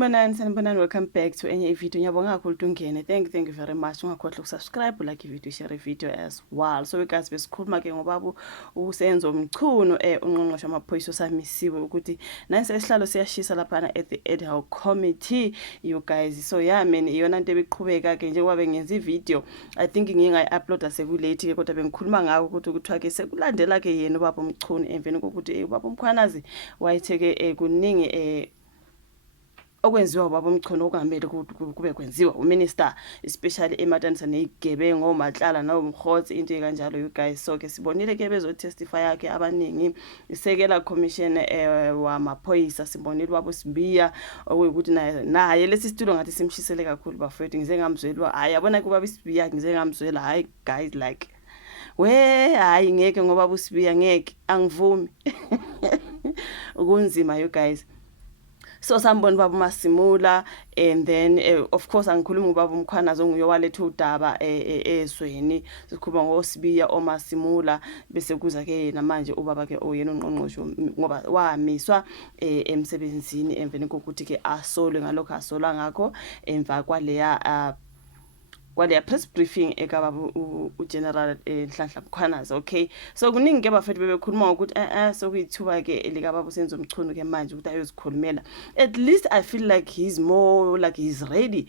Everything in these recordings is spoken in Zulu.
Sanibonani, welcome back to enye video. Ngiyabonga kakhulu ungene. Thank you very much. Ungakhohlwa ukusubscribe, like video, share video as well. So guys, besikhuluma ke ngobaba uSenzo Mchunu ungqongqoshe amaphoyisa osamisiwe ukuthi nansi esihlalo siyashisa lapha at the ad hoc committee you guys. So yeah man, iyona into ebiqhubeka ke njengoba bengenza ivideo. I think ngingayi-uploada sekulate ke kodwa bengikhuluma ngako ukuthi kuthiwa ke sekulandela ke yena ubaba uMchunu emveni kokuthi ubaba uMkhwanazi wayetheke kuningi okwenziwa ubaba uMchunu okungamele kube kwenziwa uminister especially ematanisa nezigebengu omahlala nomkhotsi into ekanjalo you guys. So ke sibonile ke bezotestify yakhe abaningi isekela commission wamaphoyisa, sibonile ubaba uSibiya okuyukuthi naye lesi situlo ngathi simshisele kakhulu bafethu ngize ngamzwelwa hayi yabona kubaba uSibiya ngize ngamzwela hayi guys like hayi ngeke ngoba uSibiya ngeke angivumi ukunzima you guys. So sambona baba Masimula and then of course angikhuluma ubaba uMkhwanazi onguye waletha udaba ezweni sikhuluma ngoSibiya oMasimula bese kuza ke namanje ubaba ke oyena ungqongqoshe ngoba wamiswa emsebenzini emveni kokuthi ke asolwe ngalokho asolwa ngakho emva kwaleya press briefing ekababa uGeneral Nhlanhla Mkhwanazi. Okay, so kuningi ke bafethu bebekhuluma ukuthi so kuyithuba ke likababa uSenzo Mchunu ke manje ukuthi ayozikhulumela. At least I feel like he's more like he's ready.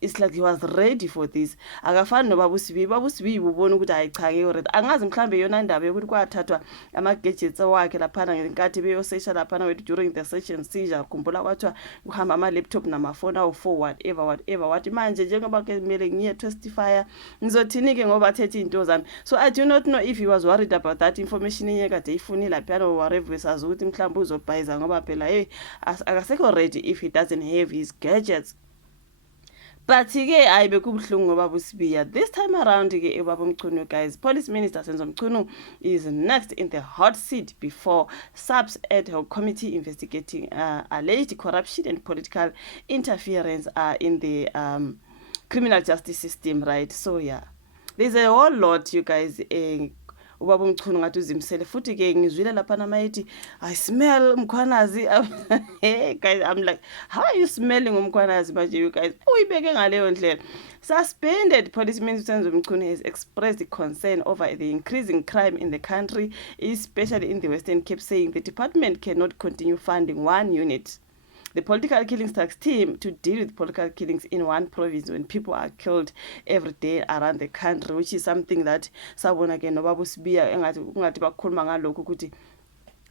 It's like he was ready for this. Akafani nobaba uSibiya. Baba uSibiya ubona ukuthi ayichake already. Angazi mhlambe yona indaba yokuthi kwathathwa ama gadgets wakhe lapha ngenkathi beyosesha lapha wethu during the session seizure khumbula kwathiwa uhamba ama laptop nama phone awu for whatever wathi manje njengoba ke kumele ngiye testifier ngizothini ke ngoba athethe into zami. So I do not know if he was worried about that information yekade ifunile lapha or whatever sazi ukuthi mhlawumbe uzobhayiza ngoba phela akasekho ready if he doesn't have his gadgets. But ke ayibe kubhlungu ngoba uSibiya this time around ke ubaba uMchunu guys. Police Minister Senzo Mchunu is next in the hot seat before SAPS ad hoc committee investigating alleged corruption and political interference in the criminal justice system, right? So yeah, there's a whole lot you guys ubaba uMchunu ngathi uzimsele futhi ke ngizwile lapha namayithi I smell Mkhwanazi. Hey guys, I'm like how are you smelling uMkhwanazi manje you guys? Uyibeke ngaleyo ndlela. Suspended Police Minister Senzo Mchunu has expressed concern over the increasing crime in the country, especially in the Western Cape, saying the department cannot continue funding one unit, the political killings tax team, to deal with political killings in one province when people are killed every day around the country, which is something that sabona ke nobaba uSibiya engathi bakhuluma ngalokho ukuthi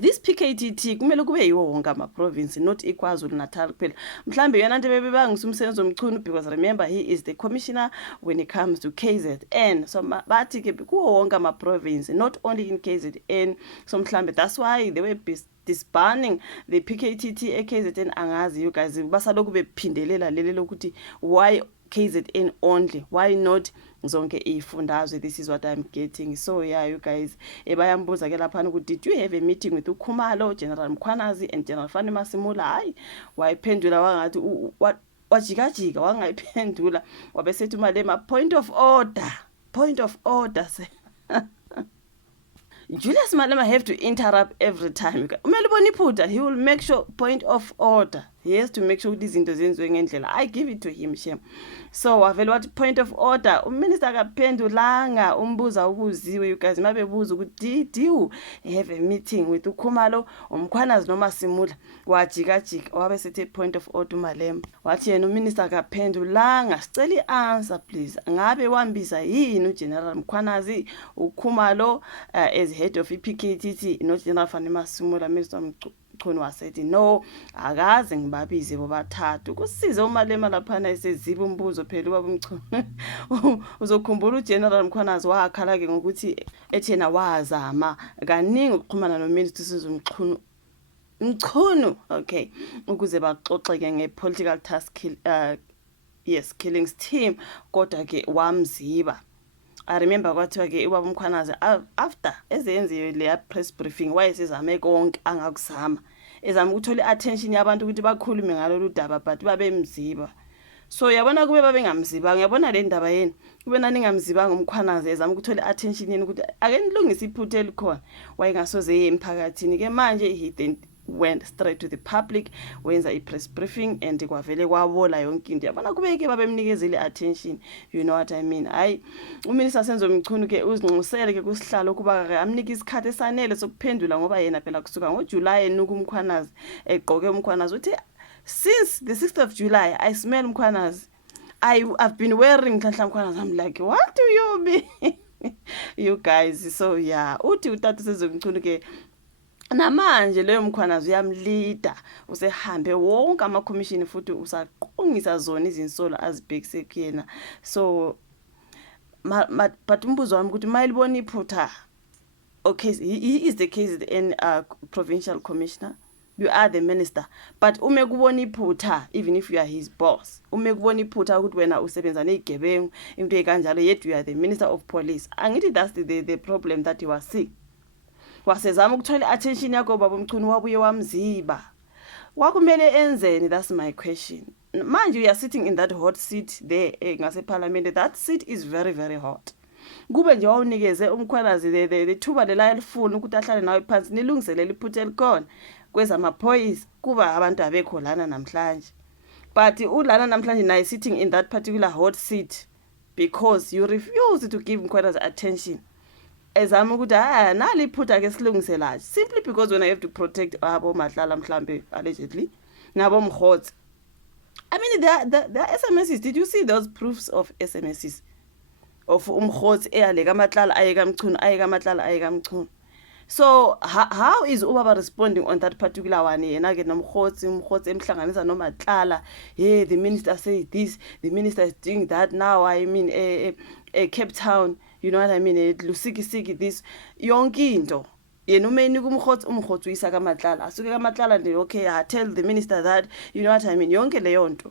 this PKTT kumele kube yiwo wonke ama province not eKwaZulu Natal kuphela. Mhlambe yona nto bebebangisa uMsenzo Mchunu because remember he is the commissioner when it comes to KZN. So bathi ke kuwo wonke ama province not only in KZN. So mhlambe that's why they were disbanding the PKTT KZN. Angazi you guys basaloku bephindelela lele lokuthi why KZN only, why not zonke ifundazwe? This is what I'm getting. So yeah you guys bayambuza ke lapha ukuthi did you have a meeting with uKhumalo, General Mkhwanazi and General Fani Masimula? Hayi wayiphendula wangathi wajikajika wangayiphendula wabesethi malema point of order Julius Malema have to interrupt every time. Umele bona iphutha, he will make sure point of order. He has to make sure izinto zenziwe ngendlela. I give it to him shem. So wavela wathi point of order. Uminister akaphendulanga umbuza ubuziwe you guys mabebuza ukuthi did you have a meeting with uKhumalo, uMkhwanazi noma Simula? Wajikajika wabe sethi point of order uMalema. Wathi yena uminister akaphendulanga, sicela i-answer please. Ngabe wambisa yini uGeneral Mkhwanazi uKhumalo as head of PKTT no General Fani Masimula? Minister Mchunu wasethi no akaze ngibabize bobathathu. Kusize uMalema lapha eseziba umbuzo phela ubaba uMchunu. Uzokhumbula uGeneral Mkhwanazi wakhala ke ngokuthi ethena wazama kaningi ukuxhumana noMinister Senzo Mchunu okay ukuze baxoxeke ngepolitical task killings team kodwa ke wamziba. I remember kwathiwa ke ubaba uMkhwanazi after ezenziwe le press briefing wayesezame konke angakuzama ezama ukuthola attention yabantu ukuthi bakhulume ngalolu daba but babemziba. So yabona kube babengamzibanga, yabona le ndaba yeni kube nani ngamzibanga uMkhwanazi ezama ukuthola attention yeni ukuthi ake nilungise iphuthe elikhona wayengasoze emphakathini ke manje went straight to the public, wenza i-press briefing, and kwavele kwabola yonke into. Yabona kubeke babemnikezile attention, you know what I mean. Hayi uMinister Senzo Mchunu ke uzinxusele ke kusihlalo kuba ke amnika isikhathi esanele sokuphendula ngoba yena phela kusuka ngoJuly enuka umkhwanazi egqoke umkhwanazi uthi since the 6th of July I smell umkhwanazi. I've been wearing Nhlanhla Mkhwanazi. I'm like, what do you mean? You guys, so yeah, uthi utata Senzo Mchunu ke namanje leyo mkhwanazi uyamlida usehambe wonke ama commission futhi usaqongisa zona izinsolo azibhekise kuyena. So but umbuzo wami ukuthi mayilibona iphutha, okay, he is the case in provincial commissioner, you are the minister, but ume kubona iphutha, even if you are his boss, ume kubona iphutha ukuthi wena usebenza nezigebengu into ekanjalo, yet you are the minister of police. Angithi that's the problem that you are seeing. Wasezama ukuthola attention yakho baba Mchunu wabuye wamziba. Wakumele enzeni? That's my question. Mind you are sitting in that hot seat there ngase parliament. That seat is very very hot. Kube nje wawunikeze umkhwanazi the thuba lela elifuna ukuthi ahlale nawe phansi nilungiselele iphutha elikhona kwezamaphoyisa kuba abantu abekho lana namhlanje. But ulana namhlanje naye sitting in that particular hot seat because you refuse to give umkhwanazi attention. Ezama ukuthi nali iphutha ke silungiselaje simply because when I have to protect abo Mahlala mhlambe allegedly nabo Mkhotsi. I mean the SMSs, did you see those proofs of SMSs of Mkhotsi eyaleka Mahlala ayeka Mchunu ayeka Mahlala ayeka Mchunu? So how is ubaba responding on that particular one? Yena ke nomkhotsi emhlanganisa no Mahlala, hey, the minister says this, the minister is doing that now. I mean Cape Town, you know what I mean, lusiki this yonke into. Yena umeni kumkhotsi uyisa kaMahlala asuke kaMahlala nje, okay, I tell the minister that, you know what I mean, yonke leyo nto.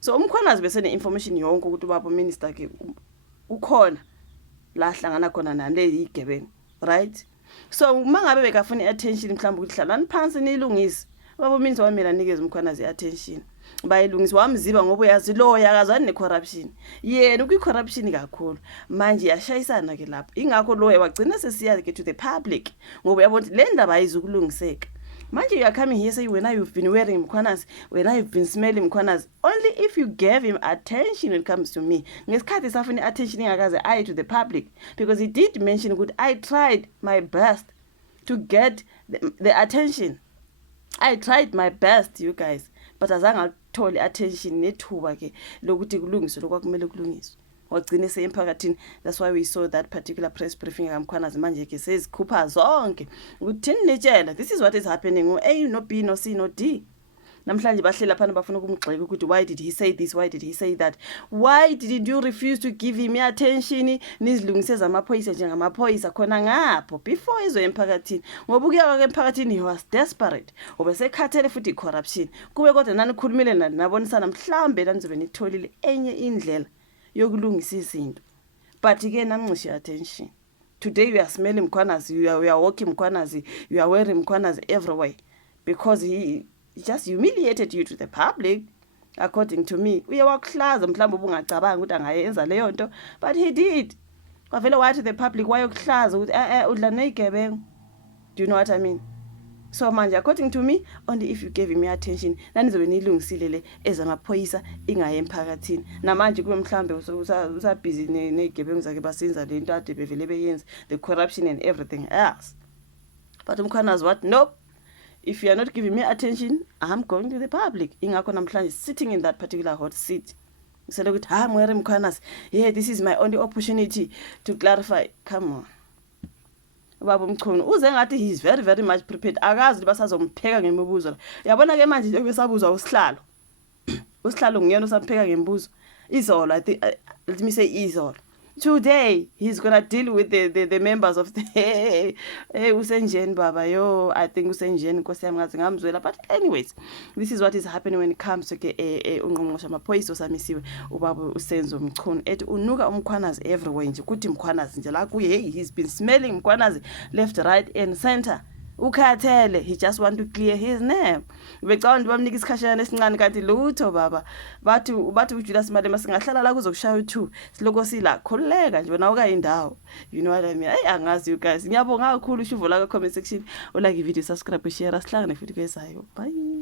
So umkhwanazi bese ne information yonke ukuthi ubaba minister ke ukhona la hlangana khona nale igebengu, right? So mangabe bekafuna attention mhlawumbe ukuthi hlalani phansi nilungise, ubaba minister wamela nikeze umkhwanazi attention bayilungisa wamziba ngoba uyazi lo yakazani necorruption, yena ukwi-corruption kakhulu manje yashayisana ke lapho. Ingakho lo wagcina sesiya ke to the public ngoba uyabona le ndaba ayizukulungiseka. Manje you are coming here say when you've been wearing mkhwanazi, when you've been smelling mkhwanazi, only if you gave him attention when it comes to me. Ngesikhathi safuna attention ingakaze aye to the public, because he did mention ukuthi I tried my best to get the attention. I tried my best, you guys, but azange athole attention nethuba ke lokuthi kulungiswe lokwakumele kulungiswe. Wagcine emphakathini. That's why we saw that particular press briefing kaMkhwanazi manje ke sezikhupha zonke ukuthi nitshela this is what is happening A no B no C no D. Namhlanje bahlela phana bafuna ukumgxeka ukuthi why did he say this, why did he say that, why did you refuse to give him attention nizilungise zamaphoyisa njengamaphoyisa khona ngapho before izo emphakathini, ngoba ukuya emphakathini he was desperate, obesekhathele futhi corruption kube kodwa nani khulumile nabonisana mhlambe lanizobe nitholile enye indlela yokulungisa izinto. But again namncishe attention. Today you are smelling Mkhwanazi, you are walking Mkhwanazi, you are wearing Mkhwanazi everywhere because he just humiliated you to the public. According to me uye wakuhlaza mhlawumbe ubungacabanga ukuthi angayenza leyo nto, but he did. Kwavele wathi the public wayokuhlaza ukuthi udla nezigebengu. Do you know what I mean? So manje according to me, only if you gave him attention nanizobe nilungisile le ezamaphoyisa ingaye emphakathini. Namanje kube mhlambe usa busy nezigebengu zakhe basenza le nto ade bevele beyenza, the corruption and everything else. But Mkhwanazi what? Nope. If you are not giving me attention, I'm going to the public. Ingakho namhlanje sitting in that particular hot seat. Instead of I'm wearing Mkhwanazi, yeah, this is my only opportunity to clarify. Come on. Ubaba Mchunu uze ngathi he is very very much prepared. Akazi basazompheka ngemibuzo la. Yabona ke manje nje besabuzwa usihlalo. Usihlalo ngiyena usampheka ngembuzo. Izolo let me say izolo. Today he's gonna deal with the members of the hey usenjeni baba yo, I think usenjeni Nkosi yami ngazi ngamzwela. But anyways, this is what is happening when it comes to ke ungqongqosha amaphoyisa osamisiwe ubaba uSenzo Mchunu ethi unuka umkhwanazi everywhere nje kuthi Mkhwanazi nje la kuye he's been smelling Mkhwanazi left right and center. ukhathele, he just want to clear his name. Becawundi bamnika isikhashana esincane kanti lutho baba. Bathi uJulius Malema singahlala la kuzokushaya u2 siloko sila khuleka nje wena ukayindawo. You know what I mean? Hey angazi you guys. Ngiyabonga kakhulu ushuvo la comment section. Like ivideo, subscribe, share, sihlangane futhi kwezayo. Bye.